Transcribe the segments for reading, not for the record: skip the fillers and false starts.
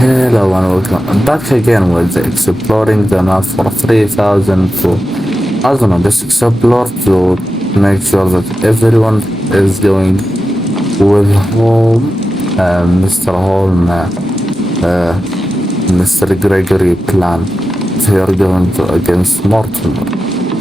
Hello and welcome back again with exploring the map for 3000 to, I don't know, just explore to make sure that everyone is going with home, Mr. Holm, Mr. Gregory plan. They are going to against Mortimer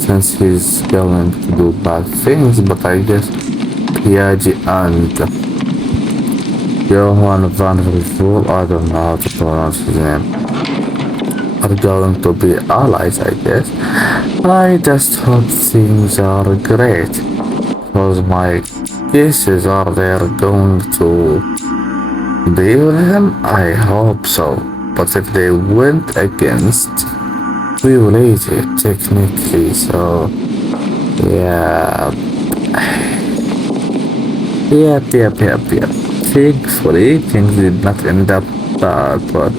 since he's going to do bad things, but I guess Piaggi and Johan van Rivool, I don't know how to pronounce his name, are going to be allies, I guess. I just hope things are great, because my guesses are they're going to be with him. I hope so. But if they went against, we will eat it technically, so yeah. Yep. Thankfully, things did not end up bad, but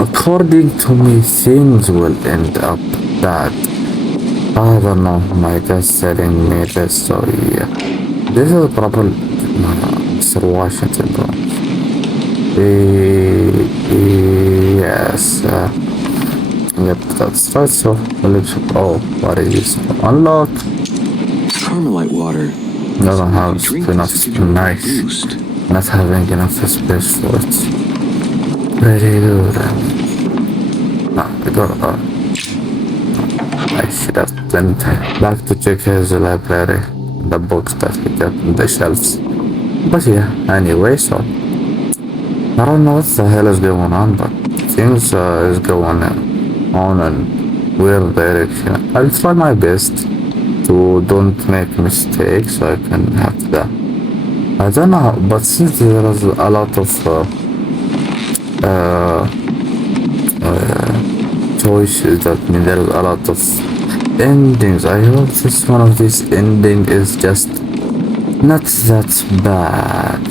according to me, things will end up bad. I don't know, my gut's telling me this, so yeah. This is probably Mr. Washington, bro. Yes, yep, that's right, so let's, oh, what is this? Unlock. Carmelite water. Doesn't have enough, nice. Not having enough space for it. Very good. I got I should have went back to check his library, the books that he got in the shelves. But yeah, anyway, so I don't know what the hell is going on, but things is going on in weird direction. I'll try my best to don't make mistakes so I can have the, I don't know, but since there is a lot of choices, that means there is a lot of endings. I hope this one of these ending is just not that bad.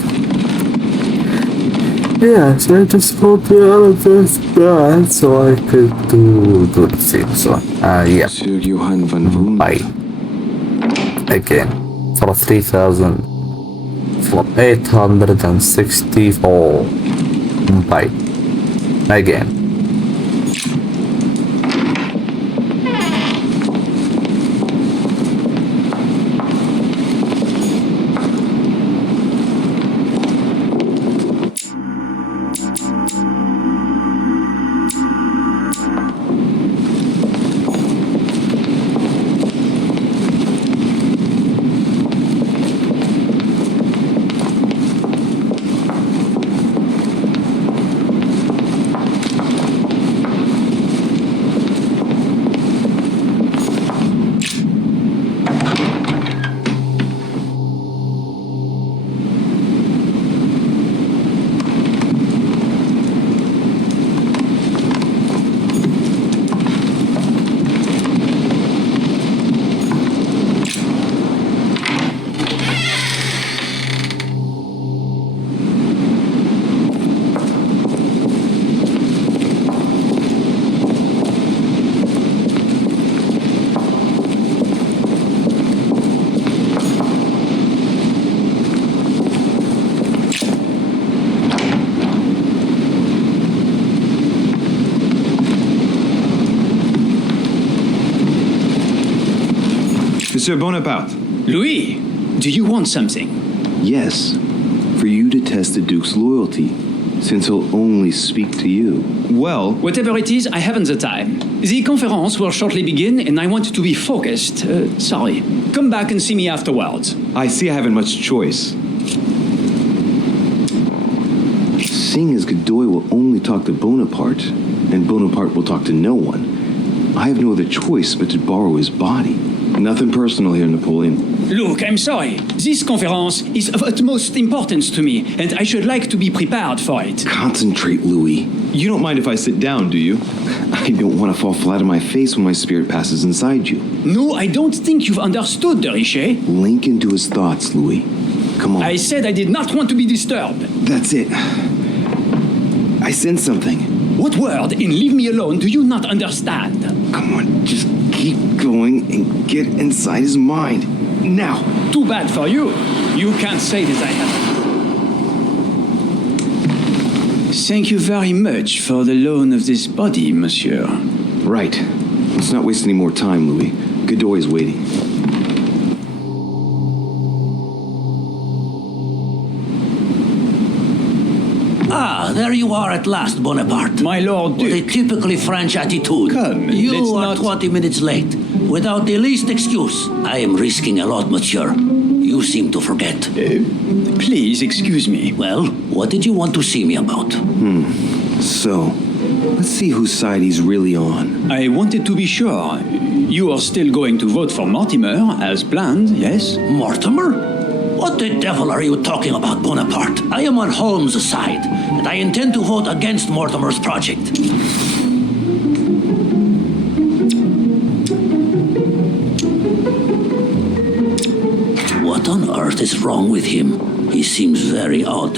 Yes, I just hope they are that bad so I could do good things. So, yeah. Sir Johan van Voon. Bye. Again, for 3000. For 864. Bye. Again. Monsieur Bonaparte. Louis, do you want something? Yes, for you to test the Duke's loyalty, since he'll only speak to you. Well, Whatever it is, I haven't the time. The conference will shortly begin, and I want to be focused. Sorry. Come back and see me afterwards. I see I haven't much choice. Seeing as Godoy will only talk to Bonaparte, and Bonaparte will talk to no one, I have no other choice but to borrow his body. Nothing personal here, Napoleon. Look, I'm sorry. This conference is of utmost importance to me, and I should like to be prepared for it. Concentrate, Louis. You don't mind if I sit down, do you? I don't want to fall flat on my face when my spirit passes inside you. No, I don't think you've understood, de Richet. Link into his thoughts, Louis. Come on. I said I did not want to be disturbed. That's it. I sense something. What word in leave me alone do you not understand? Come on, just keep going and get inside his mind. Now. Too bad for you. You can't say that I have. Thank you very much for the loan of this body, monsieur. Right. Let's not waste any more time, Louis. Godoy is waiting. Ah, there you are at last, Bonaparte. My lord What a Duke. typically French attitude. Come, you let's are not- 20 minutes late. Without the least excuse. I am risking a lot, monsieur. You seem to forget. Please excuse me. Well, what did you want to see me about? So, let's see whose side he's really on. I wanted to be sure. You are still going to vote for Mortimer, as planned, yes? Mortimer? What the devil are you talking about, Bonaparte? I am on Holmes' side, and I intend to vote against Mortimer's project. What on earth is wrong with him? He seems very odd.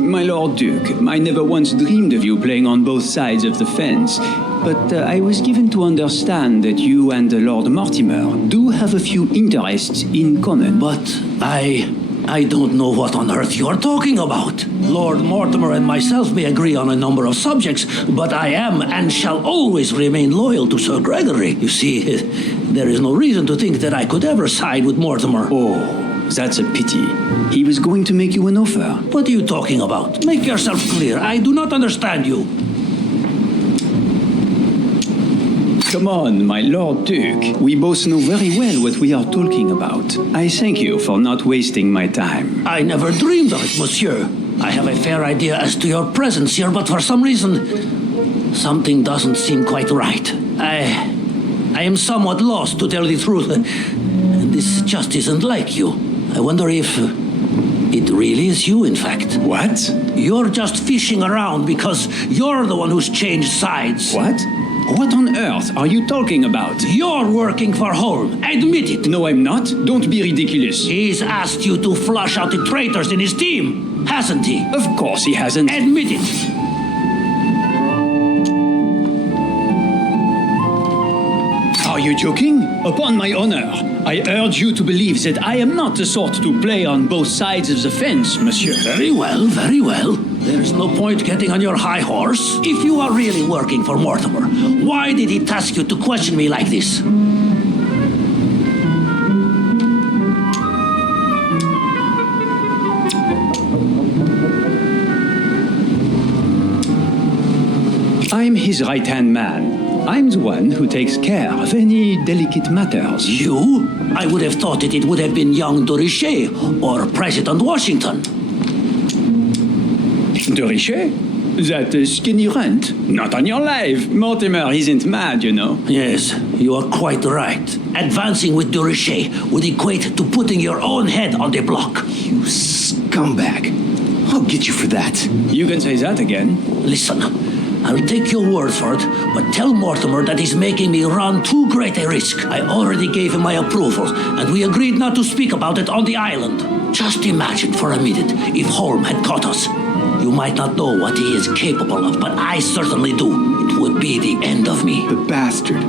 My Lord Duke, I never once dreamed of you playing on both sides of the fence. But I was given to understand that you and Lord Mortimer do have a few interests in common. But I don't know what on earth you are talking about. Lord Mortimer and myself may agree on a number of subjects, but I am and shall always remain loyal to Sir Gregory. You see, there is no reason to think that I could ever side with Mortimer. Oh, that's a pity. He was going to make you an offer. What are you talking about? Make yourself clear. I do not understand you. Come on, my Lord Duke. We both know very well what we are talking about. I thank you for not wasting my time. I never dreamed of it, monsieur. I have a fair idea as to your presence here, but for some reason, something doesn't seem quite right. I am somewhat lost, to tell the truth. This just isn't like you. I wonder if it really is you, in fact. What? You're just fishing around because you're the one who's changed sides. What? What on earth are you talking about? You're working for Holm. Admit it. No, I'm not. Don't be ridiculous. He's asked you to flush out the traitors in his team, hasn't he? Of course he hasn't. Admit it. Are you joking? Upon my honor, I urge you to believe that I am not the sort to play on both sides of the fence, monsieur. Very well, very well. There's no point getting on your high horse. If you are really working for Mortimer, why did he task you to question me like this? I'm his right-hand man. I'm the one who takes care of any delicate matters. You? I would have thought that it would have been young de Richet or President Washington. De Richet? That skinny runt? Not on your life. Mortimer isn't mad, you know. Yes, you are quite right. Advancing with de Richet would equate to putting your own head on the block. You scumbag. I'll get you for that. You can say that again. Listen, I'll take your word for it, but tell Mortimer that he's making me run too great a risk. I already gave him my approval, and we agreed not to speak about it on the island. Just imagine for a minute if Holm had caught us. You might not know what he is capable of, but I certainly do. It would be the end of me. The bastard.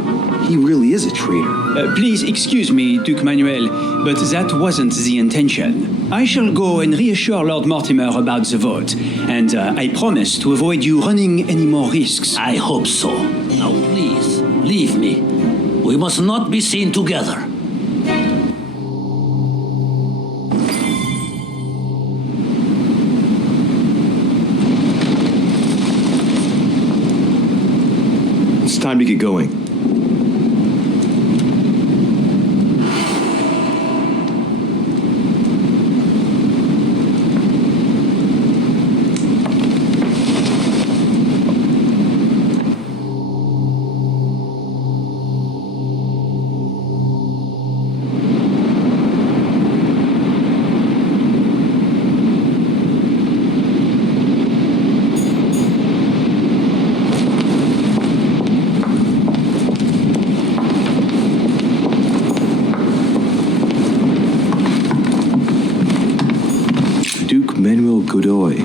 He really is a traitor. Please excuse me, Duke Manuel, but that wasn't the intention. I shall go and reassure Lord Mortimer about the vote, and I promise to avoid you running any more risks. I hope so. Now please, leave me. We must not be seen together. It's time to get going. Manuel Godoy.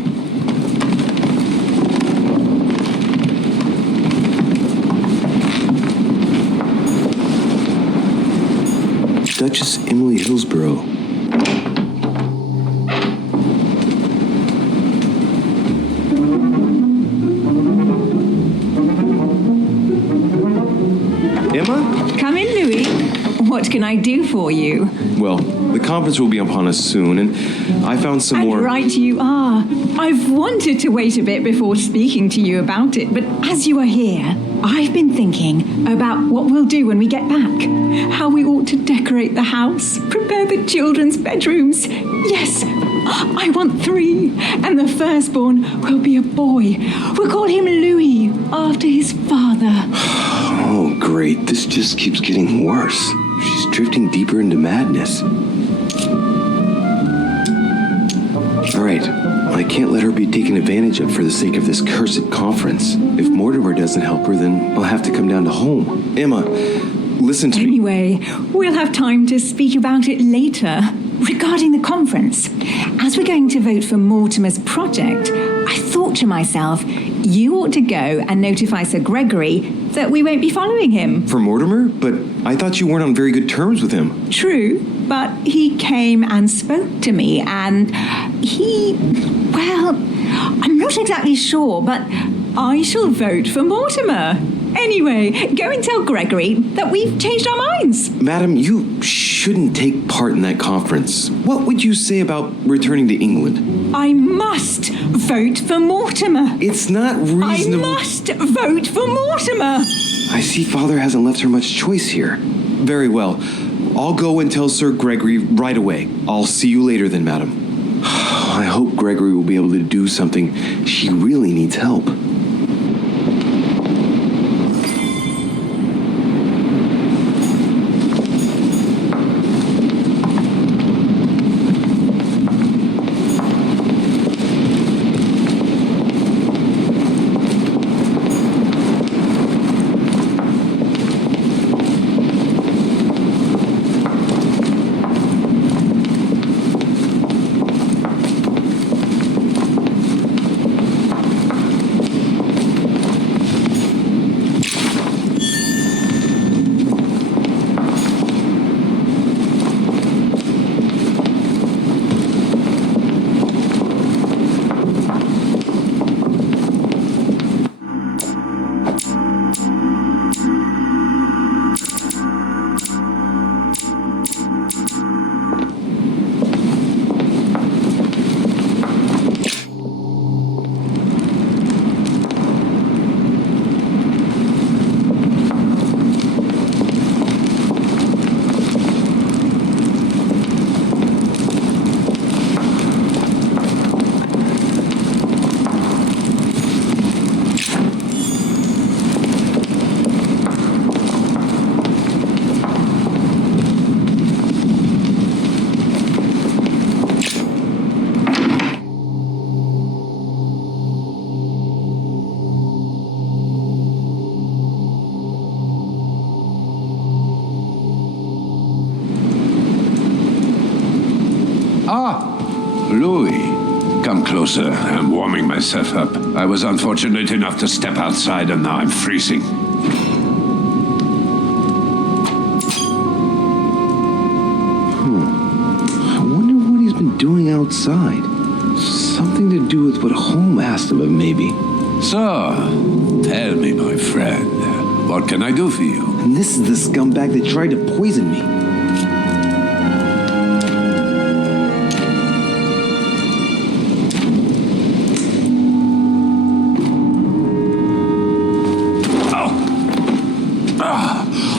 Duchess Emily Hillsborough. What can I do for you? Well, the conference will be upon us soon, and I found some And more... right you are. I've wanted to wait a bit before speaking to you about it, but as you are here, I've been thinking about what we'll do when we get back. How we ought to decorate the house, prepare the children's bedrooms. Yes, I want 3, and the firstborn will be a boy. We'll call him Louis, after his father. Oh, great. This just keeps getting worse. She's drifting deeper into madness. All right. I can't let her be taken advantage of for the sake of this cursed conference. If Mortimer doesn't help her, then I'll have to come down to home. Emma, listen to me. Anyway, we'll have time to speak about it later. Regarding the conference, as we're going to vote for Mortimer's project, I thought to myself, you ought to go and notify Sir Gregory that we won't be following him. For Mortimer? But I thought you weren't on very good terms with him. True, but he came and spoke to me, and well, I'm not exactly sure, but I shall vote for Mortimer. Anyway, go and tell Gregory that we've changed our minds. Madam, you shouldn't take part in that conference. What would you say about returning to England? I must vote for Mortimer. It's not reasonable... I must vote for Mortimer. I see Father hasn't left her much choice here. Very well. I'll go and tell Sir Gregory right away. I'll see you later then, madam. I hope Gregory will be able to do something. She really needs help. Louis, come closer. I'm warming myself up. I was unfortunate enough to step outside and now I'm freezing. I wonder what he's been doing outside. Something to do with what Holmes asked him of, maybe. So, tell me, my friend, what can I do for you? And this is the scumbag that tried to poison me.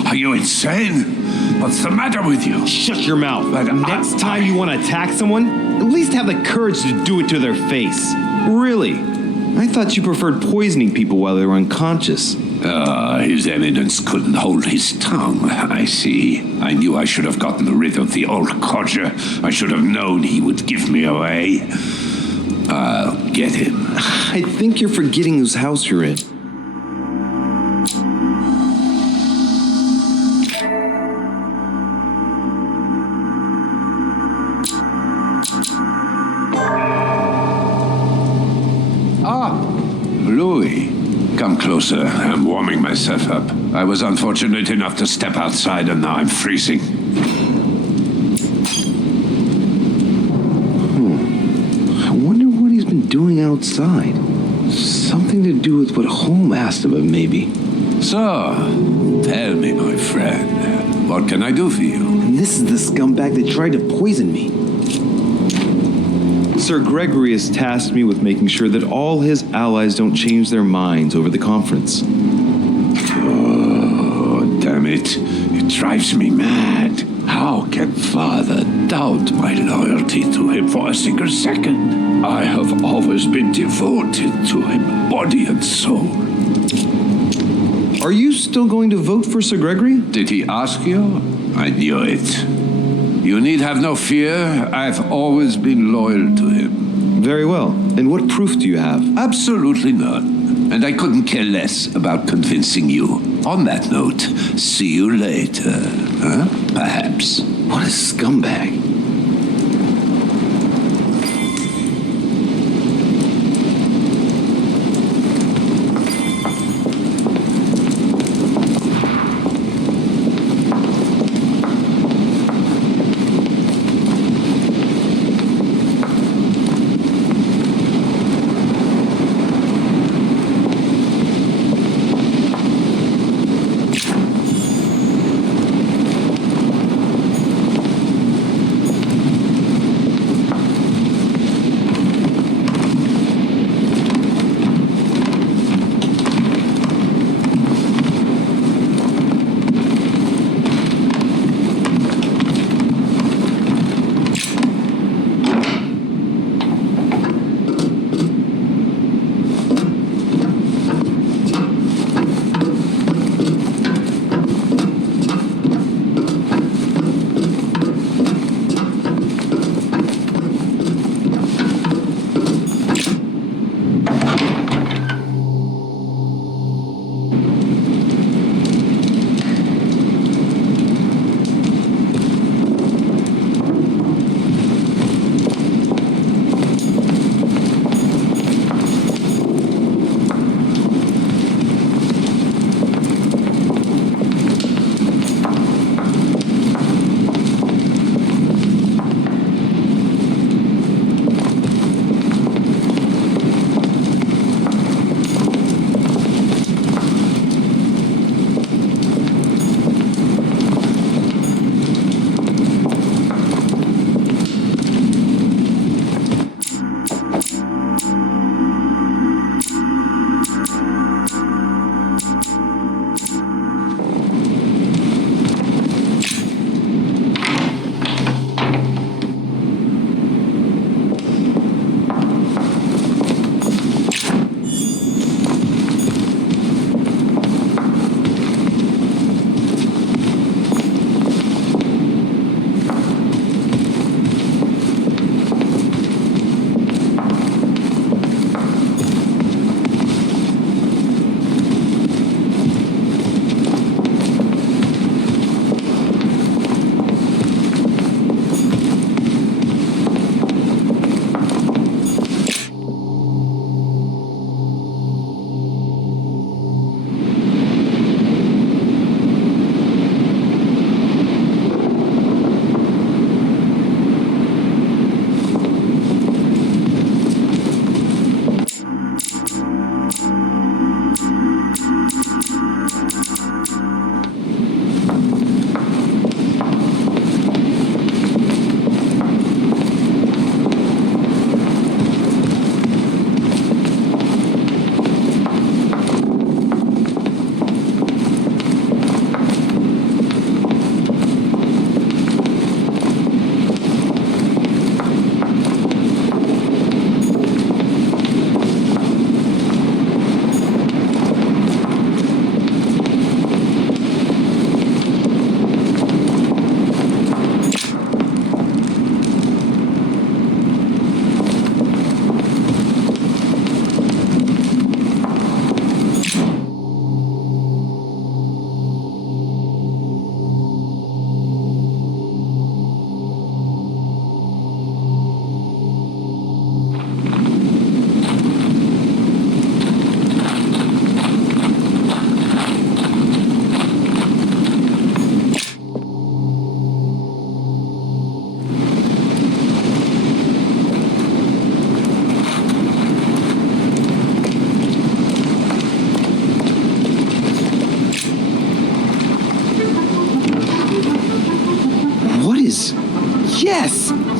Are you insane? What's the matter with you? Shut your mouth. But Next time you want to attack someone, at least have the courage to do it to their face. Really? I thought you preferred poisoning people while they were unconscious. His Eminence couldn't hold his tongue. I see. I knew I should have gotten rid of the old codger. I should have known he would give me away. I'll get him. I think you're forgetting whose house you're in. Louis, come closer. I'm warming myself up. I was unfortunate enough to step outside and now I'm freezing. I wonder what he's been doing outside. Something to do with what Holmes asked him of, maybe. So, tell me, my friend, what can I do for you? And this is the scumbag that tried to poison me. Sir Gregory has tasked me with making sure that all his allies don't change their minds over the conference. Oh, damn it. It drives me mad. How can Father doubt my loyalty to him for a single second? I have always been devoted to him, body and soul. Are you still going to vote for Sir Gregory? Did he ask you? I knew it. You need have no fear. I've always been loyal to him. Very well. And what proof do you have? Absolutely none. And I couldn't care less about convincing you. On that note, see you later. Huh? Perhaps. What a scumbag.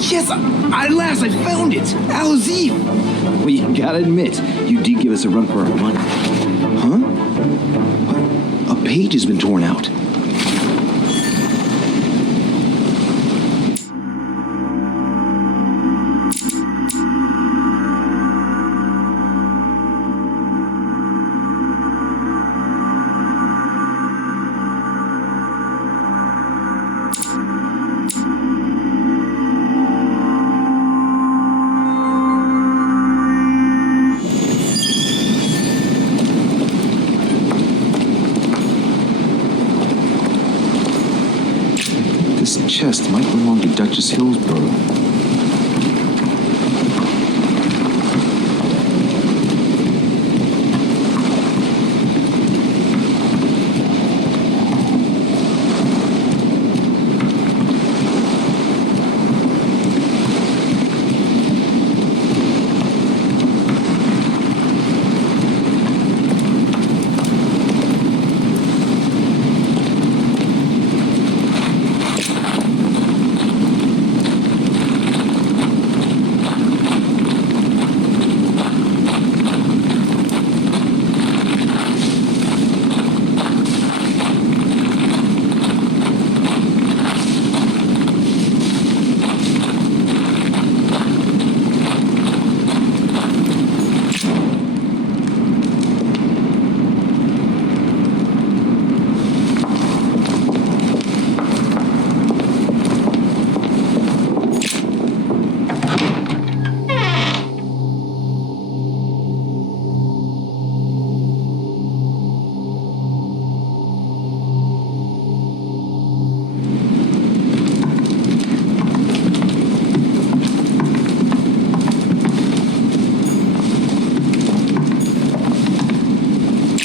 Yes, at last I found it! Al-Azif! Well, you gotta admit, you did give us a run for our money. Huh? A page has been torn out. This chest might belong to Duchess Hillsborough.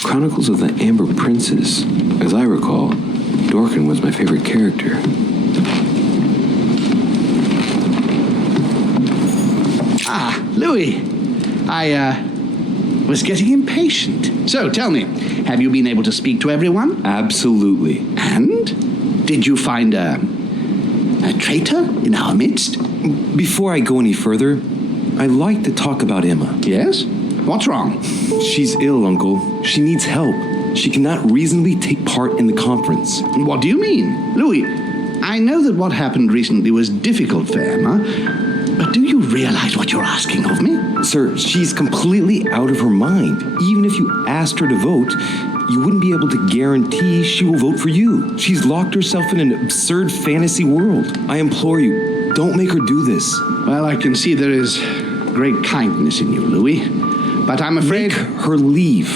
Chronicles of the Amber Princess. As I recall, Dorkin was my favorite character. Ah, Louis. I was getting impatient. So, tell me, have you been able to speak to everyone? Absolutely. And? Did you find a traitor in our midst? Before I go any further, I'd like to talk about Emma. Yes? What's wrong? She's ill, Uncle. She needs help. She cannot reasonably take part in the conference. What do you mean? Louis, I know that what happened recently was difficult for Emma, but do you realize what you're asking of me? Sir, she's completely out of her mind. Even if you asked her to vote, you wouldn't be able to guarantee she will vote for you. She's locked herself in an absurd fantasy world. I implore you, don't make her do this. Well, I can see there is great kindness in you, Louis, but I'm afraid... Make her leave.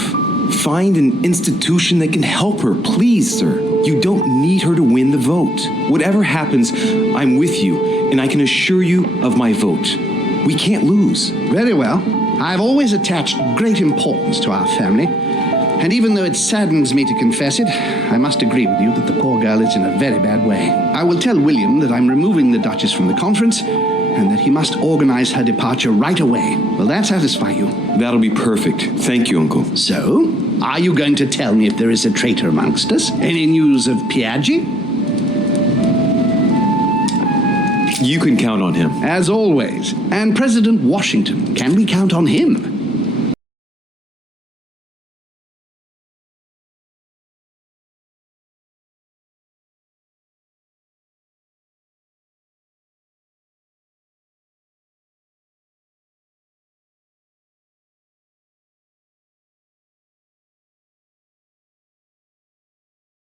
Find an institution that can help her, please, sir. You don't need her to win the vote. Whatever happens, I'm with you, and I can assure you of my vote. We can't lose. Very well. I've always attached great importance to our family, and even though it saddens me to confess it, I must agree with you that the poor girl is in a very bad way. I will tell William that I'm removing the Duchess from the conference, and that he must organize her departure right away. Will that satisfy you? That'll be perfect. Thank you, Uncle. So, are you going to tell me if there is a traitor amongst us? Any news of Piaggi? You can count on him. As always. And President Washington, can we count on him?